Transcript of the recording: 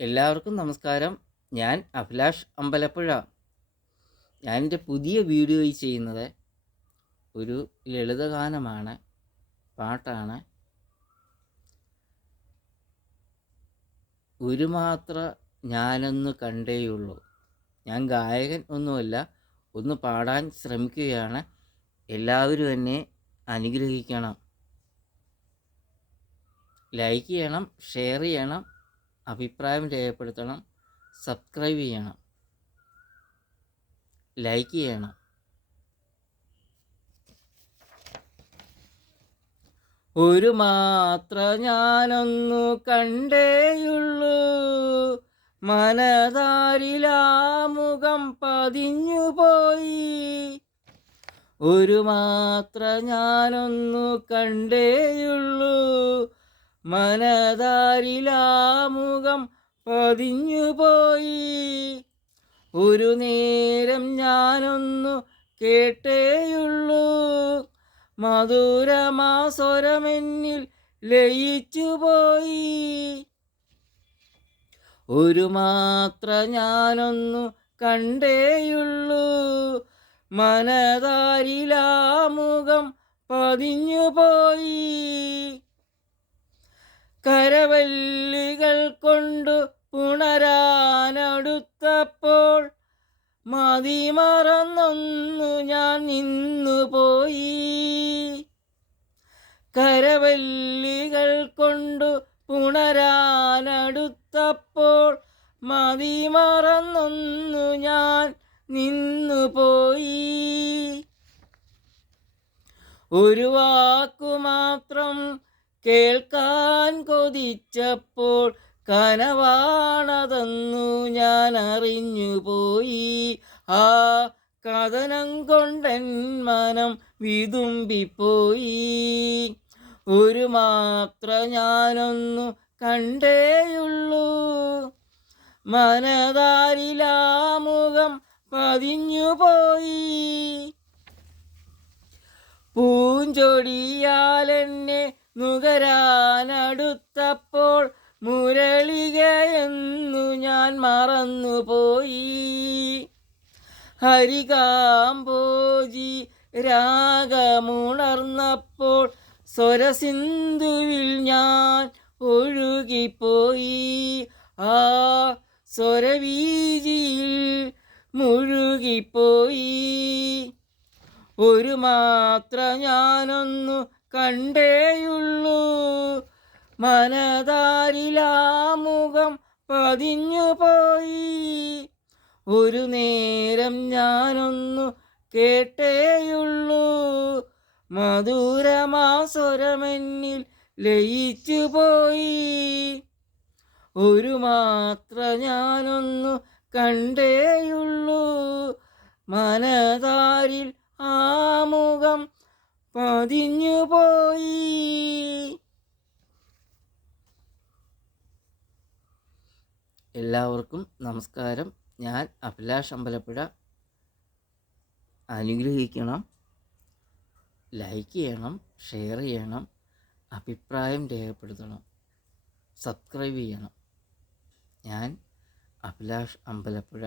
എല്ലാവർക്കും നമസ്കാരം. ഞാൻ അഭിലാഷ് അമ്പലപ്പുഴ. ഞാൻ എൻ്റെ പുതിയ വീഡിയോ ചെയ്യുന്നത് ഒരു ലളിതഗാനമാണ്, പാട്ടാണ്. ഒരു മാത്ര ഞാനൊന്ന് കണ്ടേയുള്ളൂ. ഞാൻ ഗായകൻ ഒന്നുമല്ല, ഒന്ന് പാടാൻ ശ്രമിക്കുകയാണ്. എല്ലാവരും എന്നെ അനുഗ്രഹിക്കണം. ലൈക്ക് ചെയ്യണം, ഷെയർ ചെയ്യണം, അഭിപ്രായം രേഖപ്പെടുത്തണം, സബ്സ്ക്രൈബ് ചെയ്യണം, ലൈക്ക് ചെയ്യണം. ഒരു മാത്ര ഞാനൊന്നു കണ്ടേയുള്ളൂ, മനതാരിലാമുഖം പതിഞ്ഞുപോയി. ഒരു മാത്ര ഞാനൊന്നു കണ്ടേയുള്ളൂ, മനതാരിലാമുഖം പതിഞ്ഞുപോയി. ഒരു നേരം ഞാനൊന്നു കേട്ടേയുള്ളൂ, മധുരമാസ്വരമെന്നിൽ ലയിച്ചുപോയി. ഒരു മാത്ര ഞാനൊന്നു കണ്ടേയുള്ളൂ, മനതാരിലാമുഖം പതിഞ്ഞുപോയി. കരവല്ലികൾ കൊണ്ടു പുണരാനടുത്തപ്പോൾ മതിമറന്നൊന്നു ഞാൻ നിന്നുപോയി. കരവല്ലികൾ കൊണ്ടു പുണരാനടുത്തപ്പോൾ മതിമറന്നൊന്നു ഞാൻ നിന്നുപോയി. ഒരു വാക്കുമാത്രം കേൾക്കാൻ കൊതിച്ചപ്പോൾ കനവാണതെന്നു ഞാൻ അറിഞ്ഞുപോയി. ആ കഥനം കൊണ്ടെൻ മനം വിതുമ്പിപ്പോയി. ഒരു മാത്ര ഞാനൊന്നു കണ്ടേയുള്ളൂ, മനതാരിലാമുഖം പതിഞ്ഞുപോയി. പൂഞ്ചൊടിയാലെന്നെ നുകരാനടുത്തപ്പോൾ മുരളികയെന്നു ഞാൻ മറന്നുപോയി. ഹരികാംബോജി രാഗമുണർന്നപ്പോൾ സ്വരസിന്ധുവിൽ ഞാൻ ഒഴുകിപ്പോയി. ആ സ്വരവീജിയിൽ മുഴുകിപ്പോയി. ഒരു മാത്ര ഞാനൊന്നു കണ്ടേയുള്ളൂ, മനതാരിലാമുഖം പതിഞ്ഞുപോയി. ഒരു നേരം ഞാനൊന്നു കേട്ടേയുള്ളൂ, മധുരമാസ്വരമെന്നിൽ ലയിച്ചുപോയി. ഒരു മാത്ര ഞാനൊന്നു കണ്ടേയുള്ളൂ, മനതാരിൽ ആമുഖം പതിഞ്ഞുപോയി. എല്ലാവർക്കും നമസ്കാരം. ഞാൻ അഭിലാഷ് അമ്പലപ്പുഴ. അനുഗ്രഹിക്കണം, ലൈക്ക് ചെയ്യണം, ഷെയർ ചെയ്യണം, അഭിപ്രായം രേഖപ്പെടുത്തണം, സബ്സ്ക്രൈബ് ചെയ്യണം. ഞാൻ അഭിലാഷ് അമ്പലപ്പുഴ.